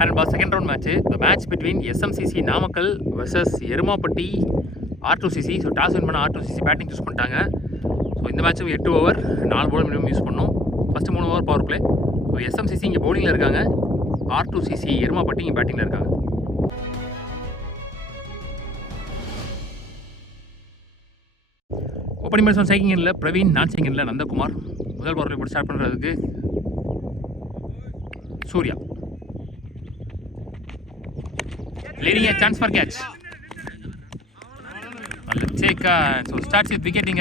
And second round match, the match between SMCC Namakkal versus Erumapatti R2CC. So toss win பண்ண R2CC batting choose பண்ணிட்டாங்க. So இந்த மேட்சும் 8 over 4 பால் minimum use பண்ணோம். First 3 over power play. So SMCC இங்கே பவுலிங்கில் இருக்காங்க, R2CC Erumapatti இங்கே பேட்டிங்கில் இருக்காங்க. ஓப்பனிங் பேட்ஸ்மேன் செகண்ட் இன்னில் பிரவீன், நான் செகண்ட் இன்னில் நந்தகுமார். முதல் பவர் பிளே போட்டு ஸ்டார்ட் பண்ணுறதுக்கு Surya. leading a chance for catch. Let's take so starts with wicketing.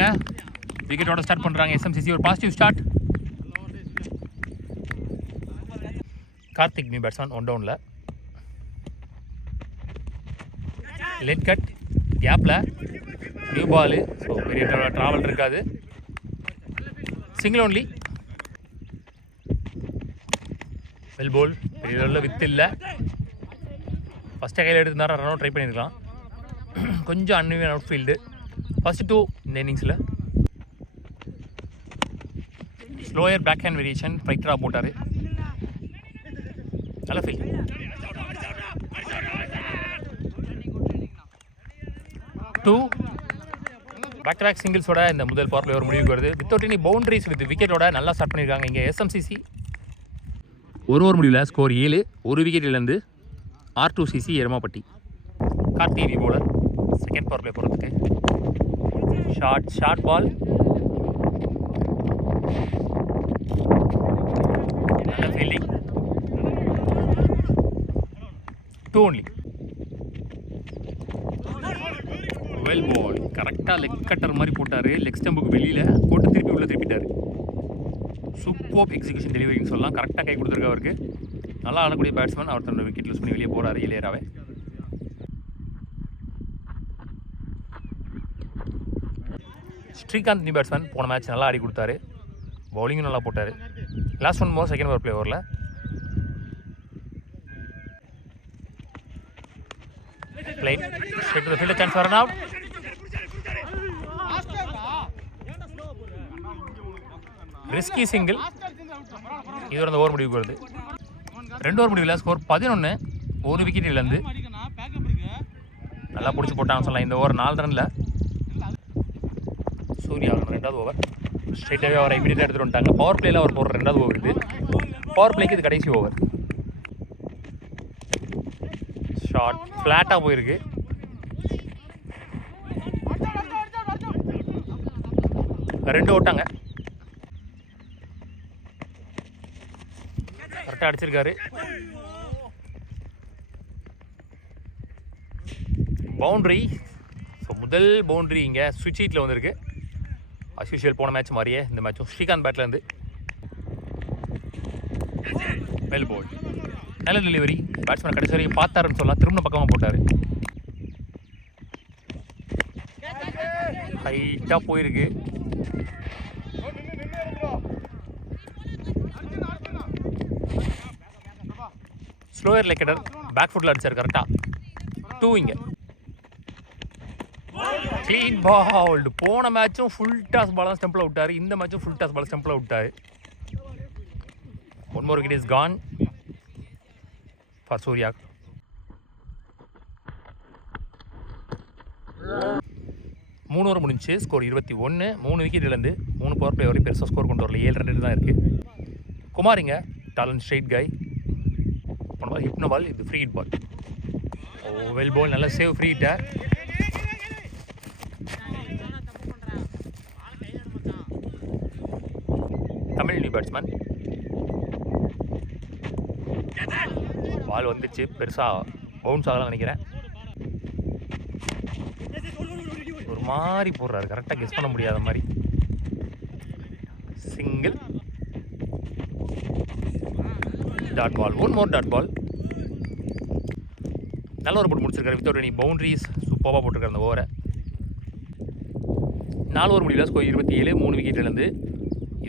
Wicket order start பண்றாங்க SMCC. ஒரு positive start. Karthik new batsman one டவுன்ல. லெட் கட் கேப்ல நியூ பால். ஸோ பெரிய travel இருக்காது. Single only. வெல் போல். பெரிய லெவலில் வித் இல்லை. ஃபஸ்ட்டே கையில் எடுத்துருந்தாரா ரன் அவுட் ட்ரை பண்ணியிருக்கலாம். கொஞ்சம் அன்இவன் அவுட் ஃபீல்டு ஃபஸ்ட்டு 2 இந்த இன்னிங்ஸில். ஸ்லோயர் பேக் ஹேண்ட் வேரியேஷன் ஃபைட்டராக போட்டார். நல்ல ஃபீல்டு. பேக் டு பேக் சிங்கிள்ஸோட இந்த முதல் பவர் பிளே ஒரு முடிவுக்கு வருது. வித்தவுட் எனி பவுண்டரிஸ் வித் விக்கெட்டோட நல்லா ஸ்டார்ட் பண்ணியிருக்காங்க இங்கே SMCC. ஒரு ஓவர் முடிவில் ஸ்கோர் 7, ஒரு விக்கெட்டிலேருந்து R2CC Erumapatti. Karthigai bowler second power play போகிறதுக்கு. Short ball. நல்ல ஃபீல்டிங். 2 only. வெல் பால். கரெக்டாக லெக் கட்டர் மாதிரி போட்டார். லெக் ஸ்டம்புக்கு வெளியில் போட்டு திருப்பி உள்ளே திருப்பிட்டார். சூப்பர் எக்ஸிகியூஷன் டெலிவரின்னு சொல்லலாம். கரெக்டாக கை கொடுத்துருக்க அவருக்கு. நல்லா ஆடக்கூடிய பேட்ஸ்மேன். அவர் தன்னோட விக்கெட் லூஸ் பண்ணி வெளியே போகிறாரு இளையராவே. ஸ்ரீகாந்த் நியூ பேட்ஸ்மேன் போன மேட்ச் நல்லா ஆடி கொடுத்தாரு. பவுலிங்கும் நல்லா போட்டார். Last one more second over play ஓவரில். Played straight to the fielder, chance for an out. Risky single. இதோட அந்த ஓவர் முடிவுக்கு வருது. 2 ஓவர் முடிவில் ஸ்கோர் 11, ஒரு விக்கெட் இழந்து. நல்லா பிடிச்சி போட்டாங்க சொல்லலாம் இந்த ஓவர் 4 ரனில். சூர்யா 2வது ஓவர் ஸ்ட்ரைட்டாகவே அவரை இமீடியட்டாக எடுத்துகிட்டு வந்துட்டாங்க. பவர் பிளேயில் அவர் போடுற 2வது ஓவர் இது. பவர் பிளேக்கு இது கடைசி ஓவர். ஷார்ட் ஃப்ளாட்டாக போயிருக்கு. ரெண்டு ஓட்டாங்க. கரெக்டாக அடிச்சிருக்காரு. பவுண்ட்ரி. ஸோ முதல் பவுண்ட்ரி இங்கே ஸ்விட்ச் ஹீட்டில் வந்திருக்கு. அஸ்யூஷுவல் போன மேட்ச் மாதிரியே இந்த மேட்சும் ஸ்ரீகாந்த் பேட்லேருந்து. வெல் போல். நல்ல டெலிவரி. பேட்ஸ்மேன் கடைசி வரைக்கும் பார்த்தாருன்னு சொல்லலாம். திரும்ப பக்கமாக போட்டார். ஹைட்டாக போயிருக்கு. ஸ்லோயர் லெக்கடர் பேக் ஃபுட்டில் அடிச்சார் கரெக்டாக. 2 இங்கே. க்ளீன் பால்டு. போன மேட்சும் ஃபுல் டாஸ் பாலாக ஸ்டம்பில் விட்டார். இந்த மேட்சும் ஃபுல் டாஸ் பாலாக ஸ்டம்பில் விட்டார். 1 more wicket is gone for Surya. மூணு ஓவர் முடிஞ்சு ஸ்கோர் 21, 3 விக்கெட் இழந்து. 3 பவர் பிளே வரையும் பெருசாக ஸ்கோர் கொண்டு வரல. 7 ரன் தான் இருக்குது. குமாரிங்க டாலன் ஸ்ட்ரைட் கை. போன பால் ஹிப்ன பால், இது free hit ball. Oh well ball. நல்ல சேவ் ஃப்ரீ ஹிட்டை. Tamil new batsman. பால் வந்துச்சு, பெருசாக பவுன்ஸ் ஆகலாம் நினைக்கிறேன். ஒரு மாதிரி போடுறாரு, கரெக்டாக கெஸ் பண்ண முடியாத மாதிரி. Single. Dot ball. 1 more dot ball. நல்ல ஒரு போட்டு முடிச்சிருக்காரு. வித்தவுட் எனி பவுண்டரிஸ் சூப்பராக போட்டிருக்காரு அந்த ஓவரை. 4 ஓவர் முடியல ஸ்கோர் 27, 3 விக்கெட் இழந்து.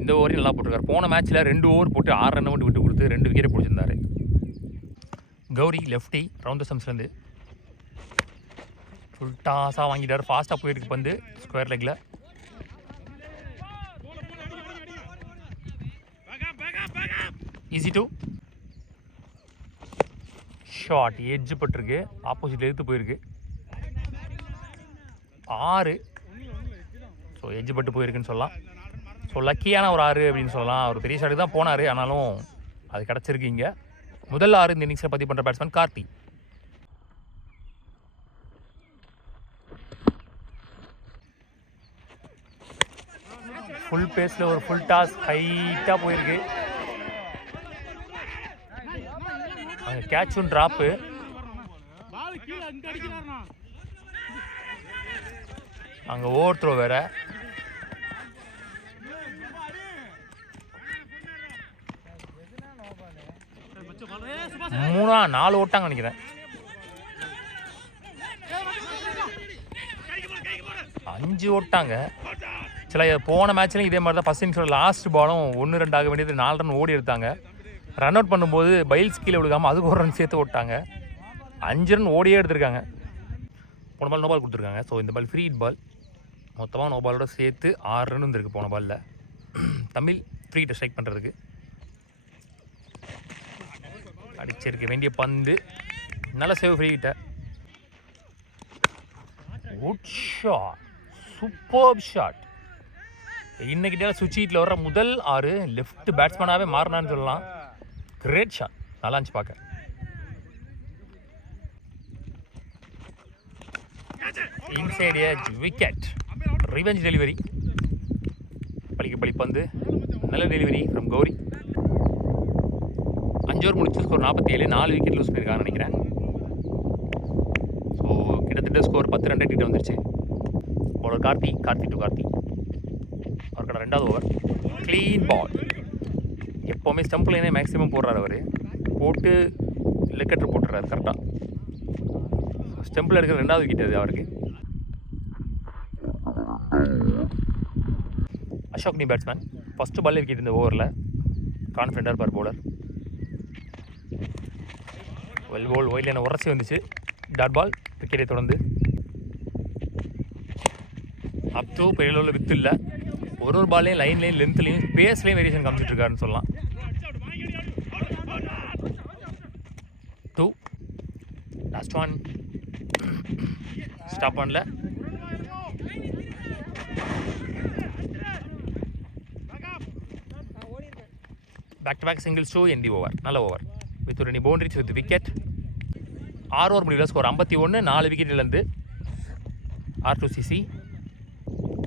இந்த ஓவரையும் நல்லா போட்டிருக்காரு. போன மேட்ச்சில் 2 ஓவர் போட்டு 6 ரன் மட்டும் விட்டு கொடுத்து 2 விக்கெட்டை பிடிச்சிருந்தாரு. கௌரி லெஃப்டி ரவுண்ட் த சம்ஸ்லேருந்து ஃபுல் டாஸாக வாங்கிட்டார். ஃபாஸ்ட்டாக போயிருக்கு பந்து ஸ்கொயர் லெக்கில். Easy two. ஷாட் எட்ஜ் பட்டிருக்கு, ஆப்போசிட் எடுத்து போயிருக்கு. 6. ஸோ எட்ஜ் பட்டு போயிருக்குன்னு சொல்லலாம். ஸோ லக்கியான ஒரு 6 அப்படின்னு சொல்லலாம். அவர் பெரிய ஷாட்டுக்கு தான் போனார், ஆனாலும் அது கிடச்சிருக்கு. இங்கே முதல் 6 இந்த இன்னிங்ஸில் பதிவு பண்ணுற பேட்ஸ்மேன் கார்த்தி. ஃபுல் பேஸில் ஒரு ஃபுல் டாஸ் ஹைட்டாக போயிருக்கு. அங்கே கேட்சும் ட்ராப்பு. அங்கே ஓவர் த்ரோ வேற. மூணா 4 ஓட்டாங்க நினைக்கிறேன். 5 ஓட்டாங்க. சில போன மேட்ச்லையும் இதே மாதிரி தான். ஃபர்ஸ்ட் இன்னிங்ஸோட லாஸ்ட் பாலும் 1-2 ஆக வேண்டியது 4 ரன் ஓடி எடுத்தாங்க. ரன் அவுட் பண்ணும்போது பைல்ஸ் கீழே விழுகாமல் அதுக்கு ஒரு ரன் சேர்த்து ஓட்டாங்க. 5 ரன் ஓடியே எடுத்திருக்காங்க. போன பால் நோ பால் கொடுத்துருக்காங்க. ஸோ இந்த பால் ஃப்ரீ ஹிட் பால். மொத்தமாக நோ பாலோட சேர்த்து 6 ரன் வந்துருக்கு போன பாலில். தமிழ் ஃப்ரீ ஹிட்டை ஸ்ட்ரைக் பண்ணுறதுக்கு அடிச்சிருக்க வேண்டிய பந்து. நல்ல சேவ் ஃப்ரீ ஹிட்டை. Good shot, super shot. இன்னைக்கிட்ட சுவிட்ச் ஹீட்டில் வர்ற முதல் 6 லெஃப்ட் பேட்ஸ்மேனாகவே மாறினான்னு சொல்லலாம். கிரேட் ஷாட், நல்லா இருந்துச்சு பார்க்க. Inside edge wicket. Revenge delivery. பழிக்கு பழி பந்து. நல்ல டெலிவரி ஃப்ரம் கௌரி. 5 ஓவர் முடிச்சு ஸ்கோர் 47. 4 விக்கெட் லூஸ் பண்ணியிருக்காங்கன்னு நினைக்கிறேன். ஸோ கிட்டத்தட்ட ஸ்கோர் 10 ரன் கிட்ட வந்துருச்சு. Bowler Karthi to Karthi. அவருக்கான 2வது ஓவர். க்ளீன் பால். எப்போவுமே ஸ்டம்ப் லைனே மேக்ஸிமம் போடுறாரு அவர். போட்டு லெக்கெட்டர் போட்டுறாரு கரெக்டாக. ஸ்டம்பில் இருக்கிற 2வது விக்கெட் அது அவருக்கு. அசோக் நீ பேட்ஸ்மேன். ஃபஸ்ட்டு பால் விக்கெட் இந்த ஓவரில். கான்ஃபிடண்டாக இருப்பார் பவுலர். வெல் போல் ஒயிட்லைன உரசி வந்துச்சு. Dot ball. விக்கெட்டை தொடர்ந்து அப் டூ பெரிய லெவலில் வித்து இல்லை. ஒரு பால்லையும் லைன்லையும் லென்த்லையும் பேஸ்லையும் வேரியேஷன் காமிச்சிட்ருக்காருன்னு சொல்லலாம். 2. Last one. ஸ்டாப் பண்ணல. Back to back singles two in the over. நல்ல ஓவர் வித் ஒரு பவுண்டரிஸ் வித் விக்கெட். 6 ஓவர் முடிவில் ஸ்கோர் 51. 4 விக்கெட்லேருந்து R2CC.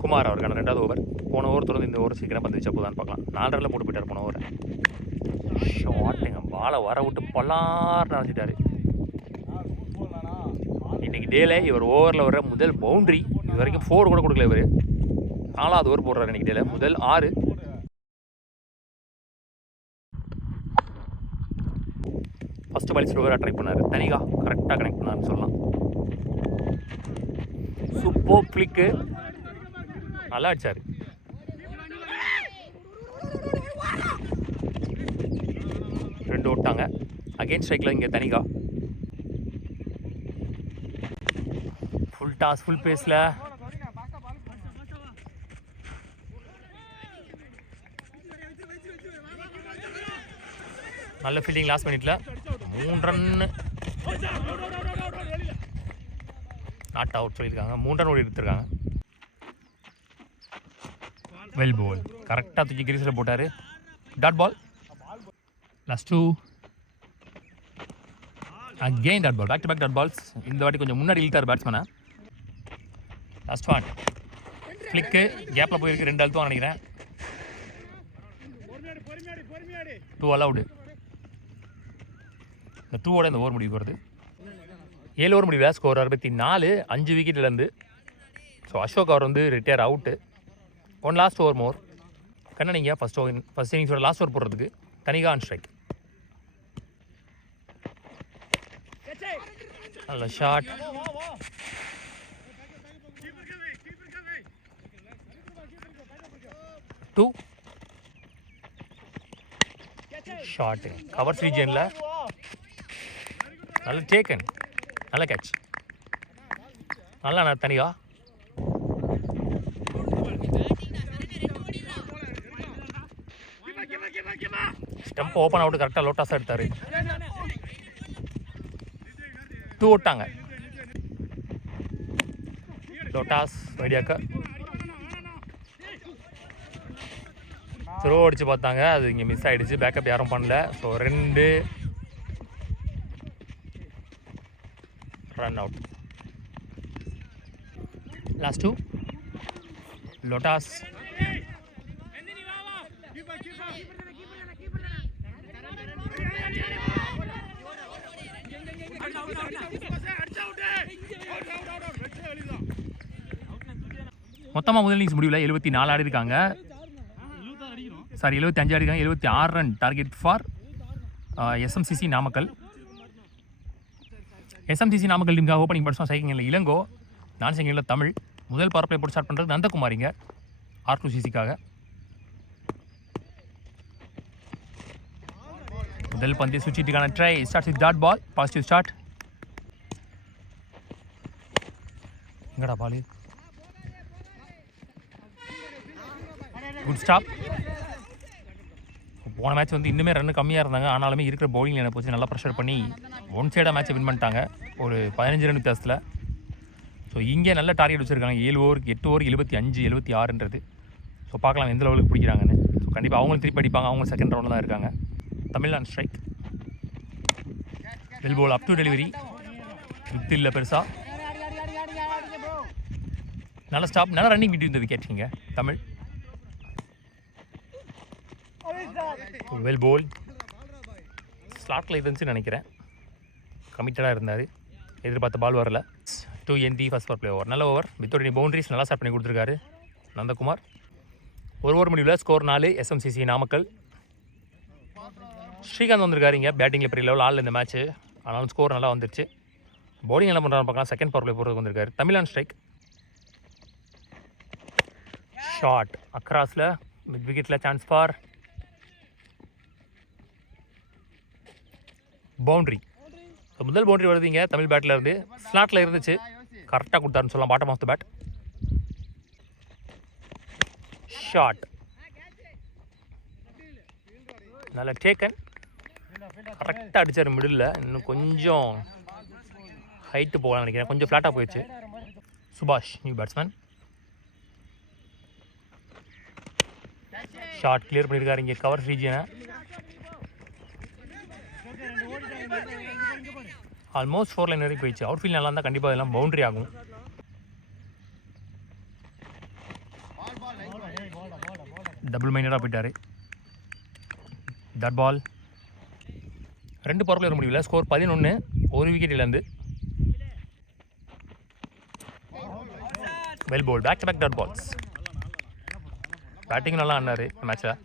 குமார் அவருக்கான 2வது ஓவர். போன ஓவர் தொடர்ந்து இந்த ஓவர் சீக்கிரம் பந்து வச்சா போதான்னு பார்க்கலாம். 4 ரனில் போட்டு போயிட்டார் போன ஓவர். ஷாட்டுங்க, பாலை வர விட்டு பல்லார் நினைச்சிட்டாரு. இன்னைக்கு டேல இவர் ஓவரில் வர முதல் பவுண்டரி. இது வரைக்கும் 4 கூட கொடுக்கல இவர். 4வது ஓவர் போடுறாரு இன்னைக்கு டேல. முதல் 6. ஃபஸ்ட்டு பால் ஸ்லோவராக ட்ரை பண்ணார். தனிகா கரெக்டாக கனெக்ட் பண்ணார்னு சொல்லலாம். சூப்பர் ஃப்ளிக்கு. நல்லா அடிச்சார். ரெண்டு ஓட்டாங்க. அகெயின் ஸ்ட்ரைக்கில் இங்கே தனிகா. ஃபுல் டாஸ் ஃபுல் பேஸில். நல்ல ஃபீல்டிங் லாஸ்ட் மினிட்ல. 3 ரன் நாட் அவுட் சொல்லியிருக்காங்க. 3 ரன் ஓடி எடுத்துருக்காங்க. வெல் பால் கரெக்டாக தூக்கி கிரீஸில் போட்டார். Dot ball. Last 2. Again dot ball. Back to back dot balls. இந்த வாட்டி கொஞ்சம் முன்னாடி இழுத்தார் பேட்ஸ்மேனை. Last one. ஃப்ளிக்கு கேப்பில் போயிருக்கு. 2 அழுத்தம் நினைக்கிறேன். 2 அலவுடு. இந்த 2ஓட இந்த ஓவர் முடிவு வருது. 7 ஓவர் முடிவில் ஸ்கோர் 64. 5 விக்கெட்லேருந்து. ஸோ அசோக் அவர் வந்து ரிட்டையர் அவுட்டு. 1 லாஸ்ட் ஓவர் மோர். கண்ணனிங்க ஃபஸ்ட் இன்னிங்ஸோட லாஸ்ட் ஓவர் போடுறதுக்கு. Thanika on strike. நல்ல ஷாட். டூ ஷாட் கவர்ஸ் ரீஜனில். நல்ல டேக்கன். நல்ல கேட்ச். நல்லா தனிகா. ஸ்டம்ப் ஓப்பன் அவுட் கரெக்டாக லோட்டாஸாக எடுத்தார். எடுத்து ஓட்டாங்க. லோட்டாஸ் வைடியாக்கா த்ரோ அடித்து பார்த்தாங்க, அது இங்கே மிஸ் ஆகிடுச்சு. பேக்கப் யாரும் பண்ணல. So 2 run out. லாஸ்ட் 2 லோட்டாஸ். மொத்தமாக முதல் இன்னிங்ஸ் முடிவில் 74 ஆடி இருக்காங்க. 75 ஆடி இருக்காங்க. 76 run target for SMCC Namakkal. SMCC Namakkal டீமுக்காக ஓப்பனிங் பர்சன் சைக்கிங்கில் இளங்கோ, நான் சிங்கிங்கில் தமிழ். முதல் பவர் பிளே போட்டு ஸ்டார்ட் பண்ணுறது நந்தகுமாரிங்க R2CCக்காக. முதல் பந்து சுவிட்சுக்கான try. Start with dot ball. Positive start. எங்கடா பால்? Good stop. போன மேட்ச் வந்து இன்னுமே ரன் கம்மியாக இருந்தாங்க. ஆனாலுமே இருக்கிற பவுலிங் லைனை போச்சு நல்லா ப்ரெஷர் பண்ணி ஒன் சைடாக மேட்ச்சை வின் பண்ணிட்டாங்க ஒரு 15 ரன் வித்தியாசத்தில். ஸோ இங்கே நல்ல டார்கெட் வச்சுருக்காங்க. 7 ஓவருக்கு 8 ஓவருக்கு 75 76ன்றது. ஸோ பார்க்கலாம் எந்த லெவலுக்கு பிடிக்கிறாங்கன்னு. ஸோ கண்டிப்பாக அவங்களும் திருப்பி அடிப்பாங்க. அவங்க செகண்ட் ரவுண்டில் தான் இருக்காங்க. Tamil Nadu strike. Well ball up to delivery. வித்து இல்லை பெருசாக. நல்ல ஸ்டாப். நல்ல ரன்னிங் பிட்வீன் தி விக்கெட் இங்கே தமிழ். வெல் போல். ஸ்லாட்டில் இருந்துச்சுன்னு நினைக்கிறேன். கமிட்டடாக இருந்தார். எதிர்பார்த்த பால் வரல. 2 ND first power play over. நல்ல ஓவர். வித்தவுட் எனி பவுண்டரிஸ் நல்லா ஸ்டார்ட் பண்ணி கொடுத்துருக்காரு நந்தகுமார். ஒரு ஓவர் முடிவில் ஸ்கோர் 4 எஸ்எம்சிசி நாமக்கல். ஸ்ரீகாந்த் வந்திருக்காரு இங்கே பேட்டிங்கில் பெரிய லெவல் ஆள் இந்த மேட்ச்சு. ஆனாலும் ஸ்கோர் நல்லா வந்துருச்சு. பவுலிங் என்ன பண்ணுறான்னு பார்க்கலாம். செகண்ட் பவர் பிளே போகிறதுக்கு வந்திருக்காரு. தமிழ்நாடு ஸ்ட்ரைக். ஷார்ட் அக்ராஸில் மிட் விக்கெட்டில் சான்ஸ் ஃபார் பவுண்ட்ரி. ஸோ முதல் பவுண்ட்ரி வருதுங்க தமிழ் பேட்டில் இருந்து. ஸ்லாட்டில் இருந்துச்சு. கரெக்டாக கொடுத்தாருன்னு சொல்லலாம். Bottom of the bat. Short நல்ல டேக்கன். கரெக்டாக அடித்தார் மிடில். இன்னும் கொஞ்சம் ஹைட்டு போகலான்னு நினைக்கிறேன். கொஞ்சம் ஃப்ளாட்டாக போயிடுச்சு. சுபாஷ் நியூ பேட்ஸ்மேன். ஷார்ட் கிளியர் பண்ணியிருக்காரு இங்கே கவர் ரீஜியனை. ஆல்மோஸ்ட் 4 லைன் வரைக்கும் போயிடுச்சு. அவுட் ஃபீல்ட் நல்லா இருந்தால் கண்டிப்பாக இதெல்லாம் பவுண்டரி ஆகும். டபுள் மைனராக போயிட்டார். That ball. 2 பவர் பிளேயர் முடியல. ஸ்கோர் 11 ஒரு விக்கெட்டிலேருந்து. Well bowled. Back to back dot balls. Batting நல்லா ஆனார் மேட்சில்.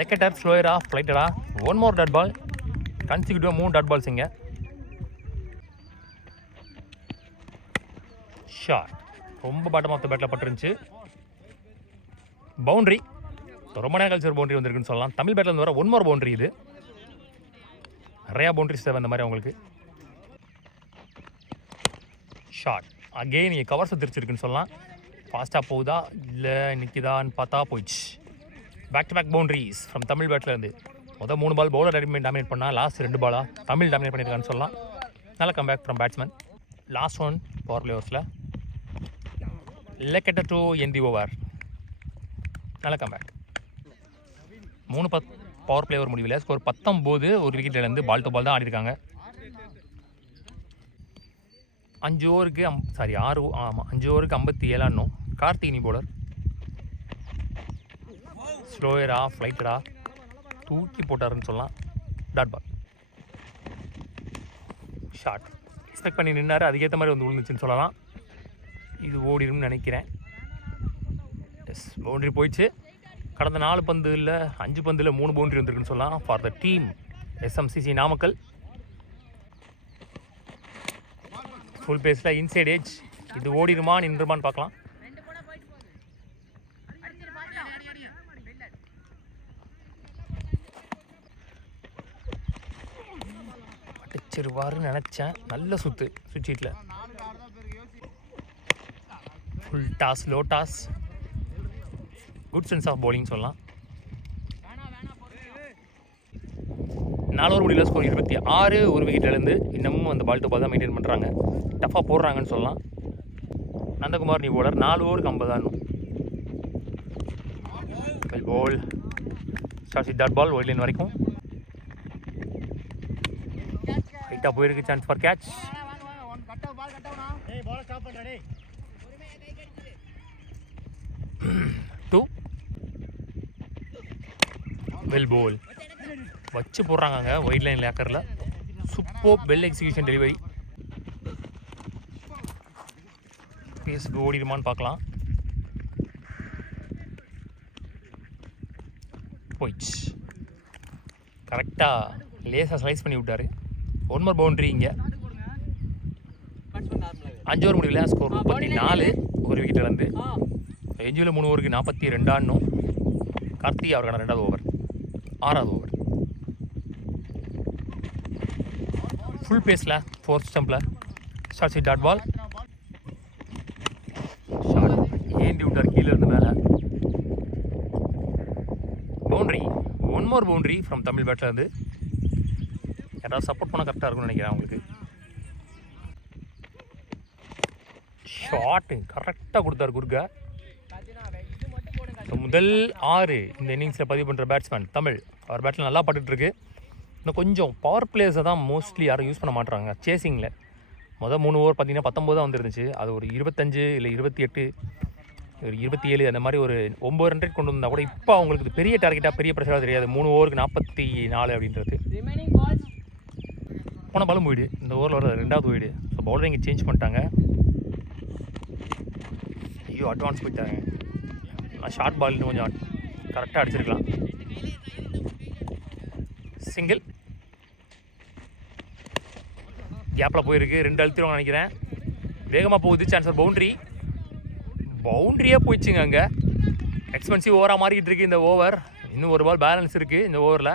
லெக்கெட்டர் ஸ்லோயரா ஃப்ளைட்டடா. 1 மோர் டாட் பால். கன்சிக்யூட்டிவாக 3 டாட் பால்ஸ் இங்கே. ஷார்ட் ரொம்ப பாட்டம் ஆஃப் த பேட்டில் பட்டுருந்துச்சு. பவுண்ட்ரி. ரொம்ப நேரம் கழிச்சு ஒரு பவுண்ட்ரி வந்திருக்குன்னு சொல்லலாம். தமிழ் பேட்டில் இருந்து வர 1 மோர் பவுண்ட்ரி. இது நிறையா பவுண்ட்ரிஸ் தேவை இந்த மாதிரி அவங்களுக்கு. ஷார்ட் அகெயின் நீங்கள் கவர் சுத்திருச்சுருக்குன்னு சொல்லலாம். ஃபாஸ்ட்டாக போகுதா இல்லை நிற்கிதான்னு பார்த்தா போயிடுச்சு. Back to back boundaries from Tamil பேட்டில் இருந்து. மொதல் 3 பால் பவுலர் டாமினேட் பண்ணால் லாஸ்ட் 2 பாலாக தமிழ் டாமினேட் பண்ணியிருக்கான்னு சொல்லலாம். நல்ல comeback from batsman. Last 1 power play ஓவர்ஸில் லெக்கெட்டர் டு ND ஓவர். நல்ல கம்பேக். 3 பவர் பிளே ஓவர் முடிவில் ஸ்கோர் 19 ஒரு விக்கெட்லேருந்து பால் டு பால் தான் ஆடிருக்காங்க. 5 ஓவருக்கு 6 5 ஓவருக்கு 57 ஆடணும். கார்த்திகினி பவுலர். ஸ்லோயரா ஃப்ளைட்டரா தூக்கி போட்டாருன்னு சொல்லலாம். Dot ball. ஷார்ட் எக்ஸ்பெக்ட் பண்ணி நின்னார். அதுக்கேற்ற மாதிரி வந்து விழுந்துச்சுன்னு சொல்லலாம். இது ஓடிடும்னு நினைக்கிறேன். எஸ் பவுண்ட்ரி போயிடுச்சு. கடந்த 4 பந்தில் 5 பந்தில் 3 பவுண்ட்ரி வந்துருக்குன்னு சொல்லலாம் for the team SMCC Namakkal. Full பேஸில் இன்சைட் ஏஜ். இது ஓடிடுமா நின்றுமான்னு பார்க்கலாம். அடிச்சிருவாருன்னு நினச்சேன். நல்ல சுற்று சுவிட்சில். Full toss low toss. Good sense of bowling சொல்லலாம். 4 ஓவர் முடியல, ஸ்கோர் 26, ஒரு விக்கெட்லேருந்து. இன்னமும் அந்த பால் டு பால் தான் மெயின்டைன் பண்ணுறாங்க, டஃப்பாக போடுறாங்கன்னு சொல்லலாம். நந்தகுமார் நியூ பவுலர், 4 ஓவருக்கு 50 ஆடணும். Ball start with dot ball, wide line வரைக்கும் ஹைட்டாக போயிருக்கு. Chance for catch. Too well bowled வச்சு போடுறாங்க அங்கே ஒயிட் லைன் லேக்கரில். Super well execution delivery. பேஸுக்கு ஓடிடுமான்னு பார்க்கலாம். போயிடுச்சு, கரெக்டாக லேசாக ஸ்லைஸ் பண்ணி விட்டார். 1 more பவுண்ட்ரி. இங்கே 5 ஓவர் முடியல, ஸ்கோர் 34, ஒரு விக்கெட் இழந்து. எஞ்சியில் 3 ஓவருக்கு 42 ஆடணும். கார்த்திக் அவருக்கான 2வது ஓவர், 6வது ஓவர். ஃபுல் பேஸில் 4th stump start with dot ball. Short ஏந்தி விட்டார் கீழே இருந்து மேலே. Boundary, 1 more boundary from Tamil பேட்லேருந்து. யாராவது சப்போர்ட் பண்ணால் கரெக்டாக இருக்கும்னு நினைக்கிறேன் அவங்களுக்கு. ஷார்ட்டு கரெக்டாக கொடுத்தாரு குர்கா. முதல் 6 இந்த இன்னிங்ஸில் பதிவு பண்ணுற பேட்ஸ்மேன் தமிழ். அவர் பேட்டில் நல்லா பட்டுருக்கு. இன்னும் கொஞ்சம் பவர் பிளேஸை தான் மோஸ்ட்லி யாரும் யூஸ் பண்ண மாட்டுறாங்க சேசிங்கில். 3 ஓவர் பார்த்தீங்கன்னா 19 தான் வந்துருந்துச்சு. அது ஒரு 25 இல்லை 28, ஒரு 27 அந்த மாதிரி ஒரு 9 ரன் ரேட் கொண்டு வந்தால் கூட இப்போ அவங்களுக்கு பெரிய டார்கெட்டாக பெரிய ப்ரெஷராக தெரியாது. 3 ஓவருக்கு 44 அப்படின்றது. போன பாலும் போயிடு, இந்த ஓவரில் வர 2வது போயிடு. ஸோ பவுலர் இங்கே சேஞ்ச் பண்ணிட்டாங்க. ஐயோ அட்வான்ஸ் போயிட்டாங்க. நான் ஷார்ட் பால்னு கொஞ்சம் கரெக்டாக அடிச்சிருக்கலாம். சிங்கிள் கேப்பில் போயிருக்கு. 2 அழுத்திடுவாங்க நினைக்கிறேன். வேகமாக போகுது. Chance boundary. பவுண்ட்ரியே போயிடுச்சுங்க. அங்கே எக்ஸ்பென்சிவ் ஓவராக மாறிக்கிட்டு இருக்குது இந்த ஓவர். இன்னும் ஒரு பால் பேலன்ஸ் இருக்குது இந்த ஓவரில்.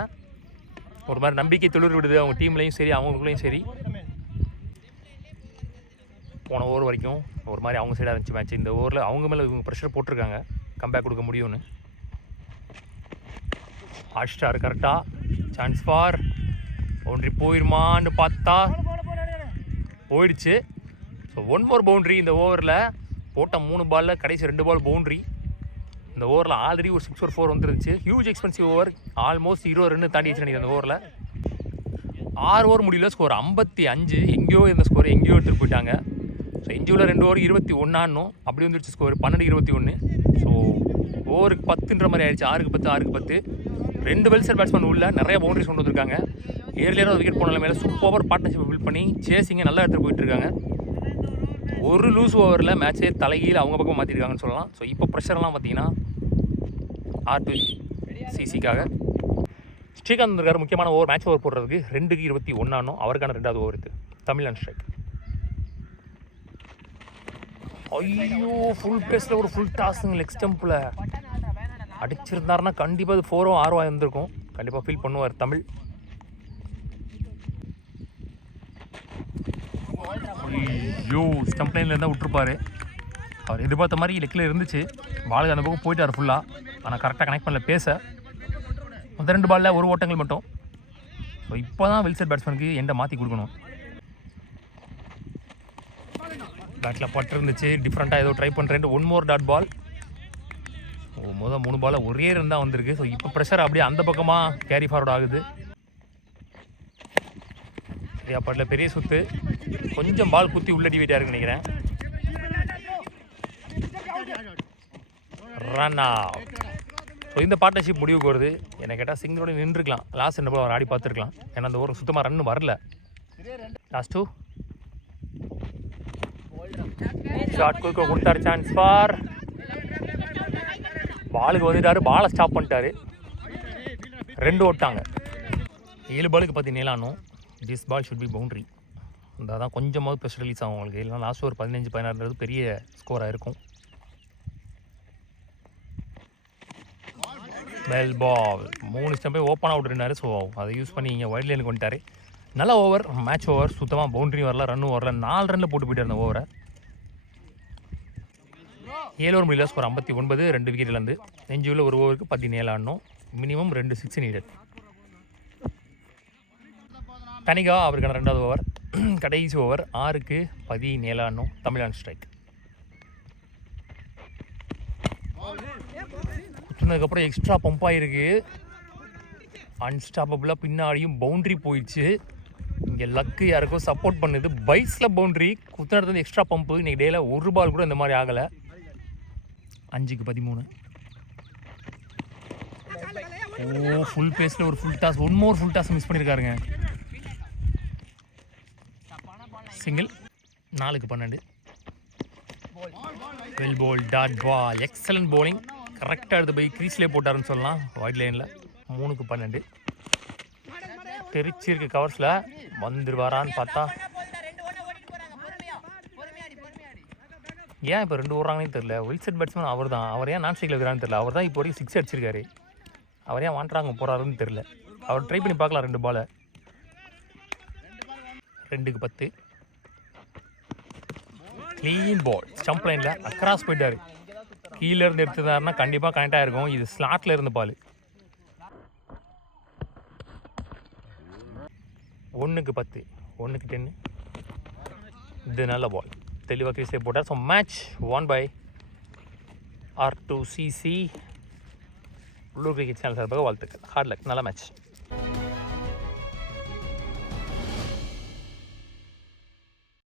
ஒரு மாதிரி நம்பிக்கை துளிர் விடுது அவங்க டீம்லேயும் சரி அவங்களுக்குள்ளேயும் சரி. போன ஓவர் வரைக்கும் ஒரு மாதிரி அவங்க சைடாக இருந்துச்சு மேட்ச். இந்த ஓவரில் அவங்க மேலே இவங்க ப்ரெஷர் போட்டிருக்காங்க கம்பேக் கொடுக்க முடியும்னு. ஹாட் ஸ்டார் கரெக்டாக சான்ஸ் ஃபார் பவுண்ட்ரி போயிடுமான்னு பார்த்தா போயிடுச்சு. ஸோ 1 more பவுண்ட்ரி இந்த ஓவரில். போட்ட 3 பாலில் கடைசி 2 பால் பவுண்ட்ரி. இந்த ஓவரில் ஆல்ரெடி ஒரு 6 or 4 வந்துருந்துச்சு. Huge expensive over. Almost 20 run தாண்டி வச்சு அந்த ஓவரில். 6 ஓவர் முடியல, ஸ்கோர் 55. எங்கேயோ இந்த ஸ்கோர் எங்கேயோ எடுத்துகிட்டு போயிட்டாங்க. ஸோ எஞ்சியூவில் 2 ஓவர் 21 ஆடணும். அப்படி வந்துருச்சு ஸ்கோர் 12-21. ஸோ ஓவருக்கு 10ன்ற மாதிரி ஆயிடுச்சு. 6க்கு 10, 6க்கு 10. 2 வெல்சர் பேட்ஸ்மேன் உள்ள நிறைய பவுண்டரிஸ் கொண்டு வந்திருக்காங்க. ஏர்லியராக விக்கெட் போன மேலே சூப்பர் பார்ட்னர்ஷிப் பில்ட் பண்ணி சேசிங்கை நல்லா எடுத்துகிட்டு போயிட்டுருக்காங்க. ஒரு லூஸ் ஓவரில் மேட்சே தலைகீழ் அவங்க பக்கம் மாற்றிருக்காங்கன்னு சொல்லலாம். ஸோ இப்போ ப்ரெஷர்லாம் பார்த்தீங்கன்னா R2CCக்காக ஸ்ரீகாந்த் வந்திருக்காரு. முக்கியமான ஓவர் மேட்ச் ஓவர் போடுறதுக்கு 2க்கு 21 ஆடணும். அவருக்கான 2வது ஓவர் இது. Tamil and strike. ஐயோ ஃபுல் பேஸில் ஒரு ஃபுல் டாஸுங்க லெக் ஸ்டம்பில் அடிச்சிருந்தாருன்னா கண்டிப்பாக அது 4 or 6 இருந்திருக்கும். கண்டிப்பாக ஃபீல் பண்ணுவார் தமிழ். ஐயோ ஸ்டம்ப் லைனில் இருந்தால் விட்டுருப்பார். அவர் எதிர்பார்த்த மாதிரி லெக்கில் இருந்துச்சு. பாலுக்கு அந்த பக்கம் போயிட்டார் ஃபுல்லாக. ஆனால் கரெக்டாக கனெக்ட் பண்ணல பேச. அந்த 2 பாலில் ஒரு ஓட்டங்கள் மட்டும். ஸோ இப்போ தான் வெல்சர் பேட்ஸ்மேனுக்கு எண்டை மாற்றி கொடுக்கணும். பேட்டில் பட்டு இருந்துச்சு. டிஃப்ரெண்ட்டாக ஏதோ ட்ரை பண்ணுறேன்ட்டு 1 more டாட் பால். 3 பாலில் ஒரே ரன் தான் வந்திருக்கு. ஸோ இப்போ ப்ரெஷர் அப்படியே அந்த பக்கமாக கேரி ஃபார்வர்ட் ஆகுது. சரியா பட்டில் பெரிய சுற்று. கொஞ்சம் பால் குத்தி உள்ள டிவைட்டாக இருக்குன்னு நினைக்கிறேன். Run out. ஸோ இந்த பார்ட்னர்ஷிப் முடிவுக்கு வருது. என்னை கேட்டால் சிங்கிளோட நின்றுருக்கலாம். லாஸ்ட் 2 பால் அவர் ஆடி பார்த்துருக்கலாம். ஏன்னா அந்த ஓவர் சுத்தமாக ரன் வரல. லாஸ்ட் 2 ஷார்ட் குறுக்க கொடுத்தாரு. சான்ஸ் ஃபார் பாலுக்கு வந்துட்டாரு. பாலை ஸ்டாப் பண்ணிட்டாரு. 2 ஓட்டாங்க. 7 பாலுக்கு 17 ஆனும். This ball should be boundary. இந்த தான் கொஞ்சமாவது ப்ரெஷர் ரிலீஸ் ஆகும் உங்களுக்கு. இல்லைனா லாஸ்ட் ஒரு 15-16 பெரிய ஸ்கோராக இருக்கும். வெல் பால் 3 ஸ்டம்பே ஓப்பன் அவுட் இருந்தார். ஸோ அதை யூஸ் பண்ணி இங்கே வைட் லைனுக்கு வந்துட்டார். நல்ல ஓவர், மேட்ச் ஓவர். சுத்தமாக பவுண்ட்ரி வரல, ரன்னும் வரல. 4 ரனில் போட்டு போயிட்டார் அந்த ஓவரை. 7 ஓவர் முடியல, ஸ்கோர் 59, 2 விக்கெட் இழந்து. எஞ்சியூவில் ஒரு ஓவருக்கு 17 ஆடணும். Minimum 2 6 needed. தனிகா அவருக்கான 2வது ஓவர். கடைசி ஓவர் 6க்கு 17 தமிழ்நாடு ஸ்ட்ரைக். குத்துனதுக்கப்புறம் எக்ஸ்ட்ரா பம்ப் ஆகிருக்கு. அன்ஸ்டாப்பபிளாக பின்னாடியும் பவுண்ட்ரி போயிடுச்சு. இங்கே லக்கு யாருக்கும் சப்போர்ட் பண்ணுது. பைஸில் பவுண்ட்ரி குத்துனது எக்ஸ்ட்ரா பம்பு. இன்றைக்கி டேயில் ஒரு பால் கூட இந்த மாதிரி ஆகலை. 5க்கு 13. ஓ ஃபுல் பேஸில் ஒரு full toss. One more full toss miss பண்ணியிருக்காருங்க. சிங்கிள். 4க்கு 12. Well bowled dot ball. Excellent bowling. கரெக்டாக எடுத்து போய் க்ரீஸ்லேயே போட்டாருன்னு சொல்லலாம். வைட் லைனில். 3க்கு 12. தெரிச்சிருக்கு கவர்ஸில். வந்துடுவாரான்னு பார்த்தா ஏன் இப்போ 2 ஓடுறாங்கன்னு தெரில. வில்செட் பேட்ஸ்மேன் அவர் தான். அவர் ஏன் நான் ஸ்ட்ரைக்கில் இருக்கிறான்னு தெரில. அவர் தான் இப்போ வரைக்கும் 6 அடிச்சிருக்காரு. அவர் ஏன் வாண்டாங்க போகிறாருன்னு தெரில. அவர் ட்ரை பண்ணி பார்க்கலாம் 2 பாலை. 2க்கு 10. க்ளீன் பால். ஸ்டம்ப் லைனில் அக்ராஸ் போயிட்டார். கீழேருந்து எடுத்துதாருன்னா கண்டிப்பாக கனெக்ட் ஆகிருக்கும். இது ஸ்லாட்டில் இருந்து பால். 1க்கு 10. 1க்கு 10. இது நல்ல பால். தெளிவாக கிரீஸ்லேயே போட்டார். So match one by R2CC. Blue cricket channel சார்பாக வாழ்த்துக்கள். Hard luck. நல்ல மேட்ச்.